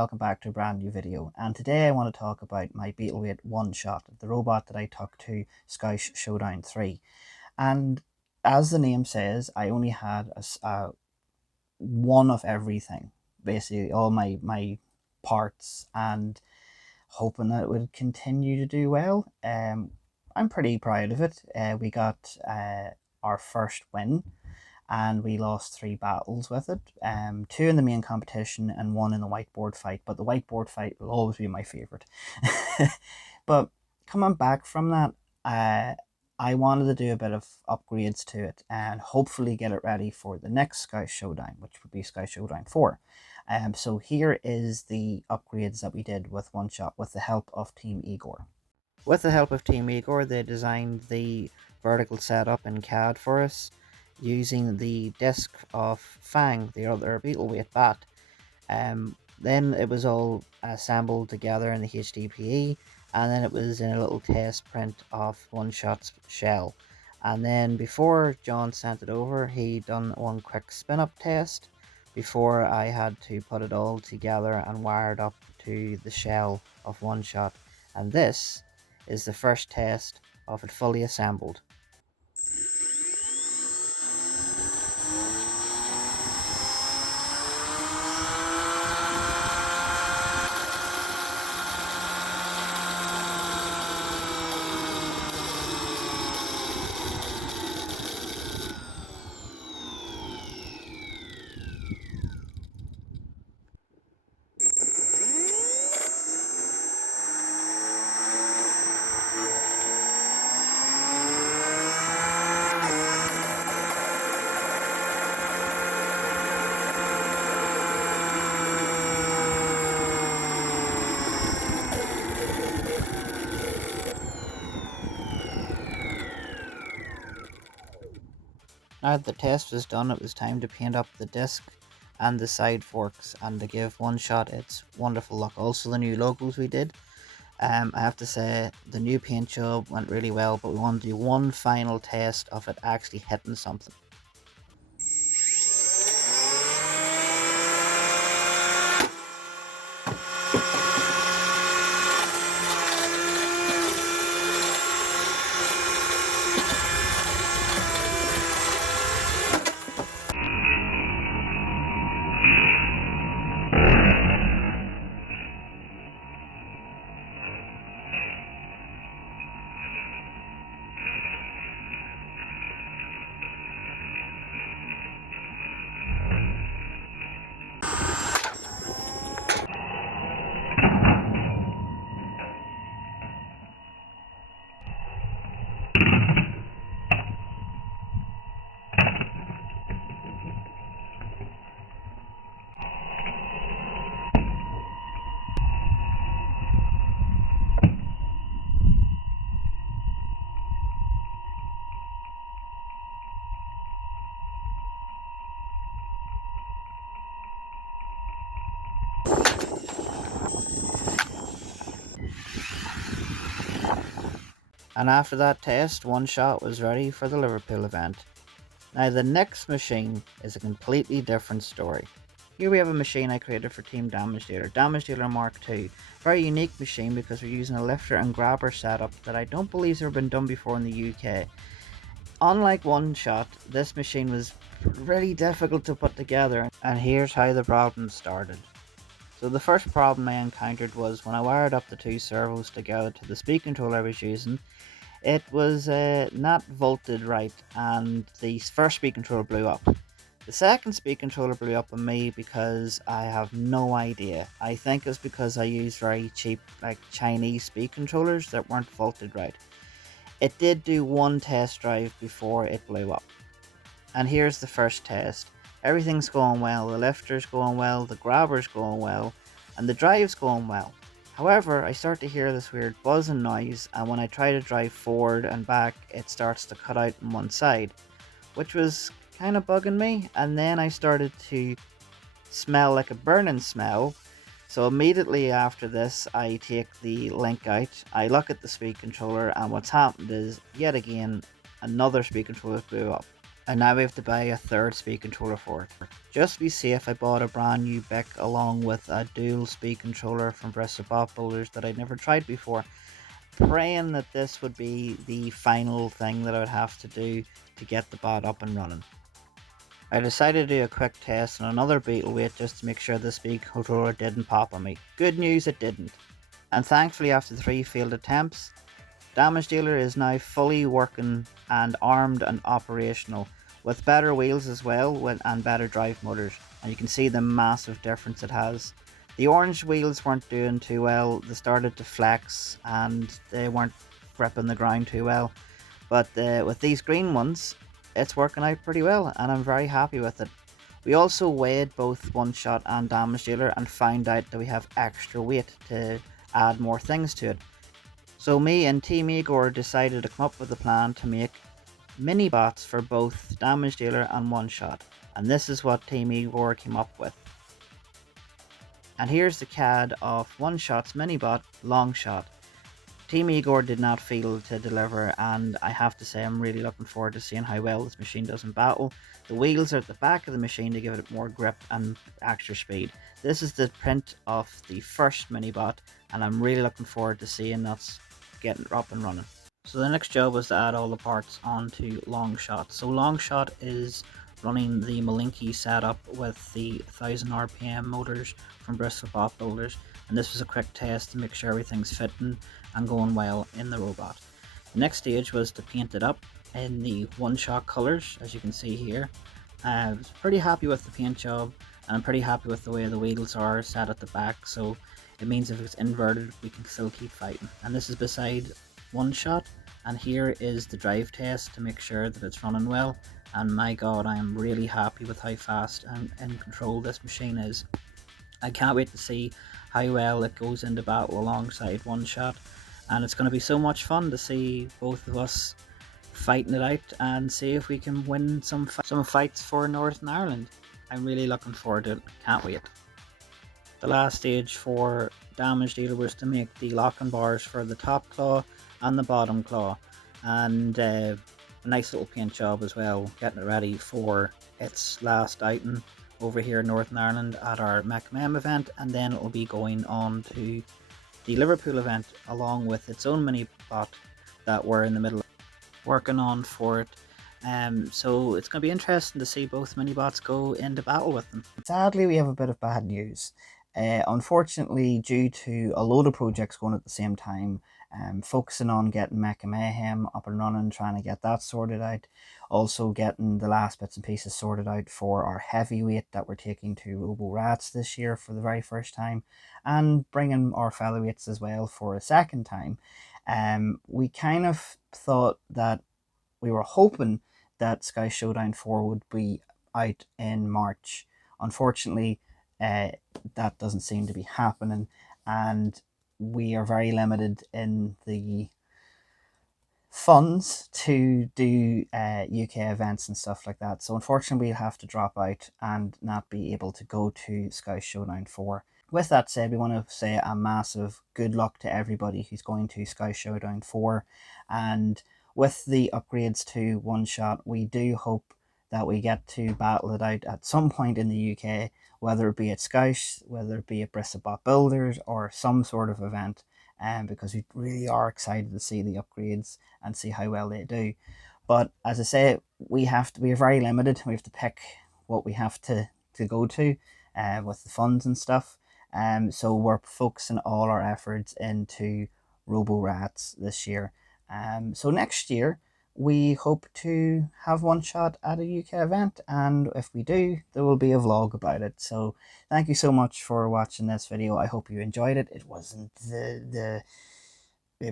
welcome back to a brand new video. And today I want to talk about my Bettleweight one-shot, the robot that I took to Scout Showdown 3. And as the name says, I only had one of everything, basically all my parts, and hoping that it would continue to do well. I'm pretty proud of it. We got our first win, and we lost 3 battles with it. 2 in the main competition and 1 in the whiteboard fight. But the whiteboard fight will always be my favorite. But coming back from that, I wanted to do a bit of upgrades to it and hopefully get it ready for the next Scout Showdown, which would be Scout Showdown 4. So here is the upgrades that we did with One Shot with the help of Team Igor. With the help of Team Igor, they designed the vertical setup in CAD for us, using the disc of Fang, the other Bettleweight bat. Then it was all assembled together in the HDPE, and then it was in a little test print of One Shot's shell. And then before John sent it over, he done one quick spin up test before I had to put it all together and wired up to the shell of One Shot. And this is the first test of it fully assembled. Now that the test was done, it was time to paint up the disc and the side forks and to give One Shot its wonderful look. Also the new logos we did. I have to say the new paint job went really well, but we want to do one final test of it actually hitting something. And after that test, One Shot was ready for the Liverpool event. Now the next machine is a completely different story. Here we have a machine I created for Team Damage Dealer Mark II. Very unique machine because we're using a lifter and grabber setup that I don't believe has ever been done before in the UK. Unlike One Shot, this machine was really difficult to put together, and here's how the problem started. So the first problem I encountered was when I wired up the 2 servos together to the speed controller I was using. It was not volted right, and the first speed controller blew up. The second speed controller blew up on me because I have no idea. I think it's because I used very cheap Chinese speed controllers that weren't volted right. It did do one test drive before it blew up. And here's the first test. Everything's going well, the lifter's going well, the grabber's going well, and the drive's going well. However, I start to hear this weird buzzing noise, and when I try to drive forward and back, it starts to cut out on one side, which was kind of bugging me. And then I started to smell like a burning smell. So immediately after this, I take the link out, I look at the speed controller, and what's happened is, yet again, another speed controller blew up. And now we have to buy a third speed controller for it. Just to be safe, I bought a brand new BIC along with a dual speed controller from Bristol Bot Builders that I'd never tried before, praying that this would be the final thing that I would have to do to get the bot up and running. I decided to do a quick test on another Bettleweight just to make sure the speed controller didn't pop on me. Good news, it didn't. And thankfully, after 3 failed attempts, Damage Dealer is now fully working and armed and operational, with better wheels as well and better drive motors, and you can see the massive difference it has. The orange wheels weren't doing too well, they started to flex and they weren't gripping the ground too well, but with these green ones it's working out pretty well and I'm very happy with it. We also weighed both One Shot and Damage Dealer and found out that we have extra weight to add more things to it. So me and Team Igor decided to come up with a plan to make mini bots for both Damage Dealer and One Shot, and this is what Team Igor came up with. And here's the CAD of One Shot's mini bot, Long Shot. Team Igor did not fail to deliver, and I have to say I'm really looking forward to seeing how well this machine does in battle. The wheels are at the back of the machine to give it more grip and extra speed. This is the print of the first mini bot, and I'm really looking forward to seeing that's getting up and running. So the next job was to add all the parts onto Long Shot. So Long Shot is running the Malinky setup with the 1000 RPM motors from Bristol Bot Builders, and this was a quick test to make sure everything's fitting and going well in the robot. The next stage was to paint it up in the One Shot colors, as you can see here. I was pretty happy with the paint job, and I'm pretty happy with the way the wheels are set at the back, so it means if it's inverted we can still keep fighting. And this is beside One Shot, and here is the drive test to make sure that it's running well, and my god, I am really happy with how fast and in control this machine is. I can't wait to see how well it goes into battle alongside One Shot, and it's going to be so much fun to see both of us fighting it out and see if we can win some fights for Northern Ireland. I'm really looking forward to it, can't wait. The last stage for Damage Dealer was to make the locking bars for the top claw and the bottom claw, and a nice little paint job as well, getting it ready for its last item over here in Northern Ireland at our Mechamem event, and then it will be going on to the Liverpool event along with its own mini bot that we're in the middle of working on for it. So it's going to be interesting to see both mini bots go into battle with them. Sadly, we have a bit of bad news. Unfortunately, due to a load of projects going at the same time, focusing on getting Mecha Mayhem up and running, trying to get that sorted out, also getting the last bits and pieces sorted out for our heavyweight that we're taking to Robo Rats this year for the very first time, and bringing our featherweights as well for a second time. We kind of thought that we were hoping that Sky Showdown 4 would be out in March. Unfortunately, that doesn't seem to be happening, and we are very limited in the funds to do UK events and stuff like that. So unfortunately, we'll have to drop out and not be able to go to Sky Showdown 4. With that said, we want to say a massive good luck to everybody who's going to Sky Showdown 4, and with the upgrades to One Shot, we do hope that we get to battle it out at some point in the UK, whether it be at Scouse, whether it be at Bristol Bot Builders, or some sort of event, because we really are excited to see the upgrades and see how well they do. But as I say, we are very limited. We have to pick what we have to go to with the funds and stuff. So we're focusing all our efforts into Robo Rats this year. So next year, we hope to have One Shot at a UK event, and if we do, there will be a vlog about it. So thank you so much for watching this video. I hope you enjoyed it. It wasn't it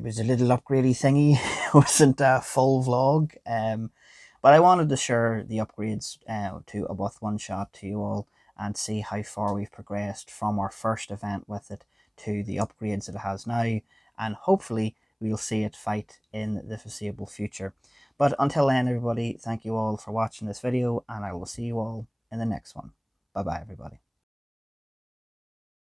was a little upgradey thingy. It wasn't a full vlog. But I wanted to share the upgrades to both One Shot to you all and see how far we've progressed from our first event with it to the upgrades that it has now, and hopefully we'll see it fight in the foreseeable future. But until then, everybody, thank you all for watching this video, and I will see you all in the next one. Bye bye, everybody.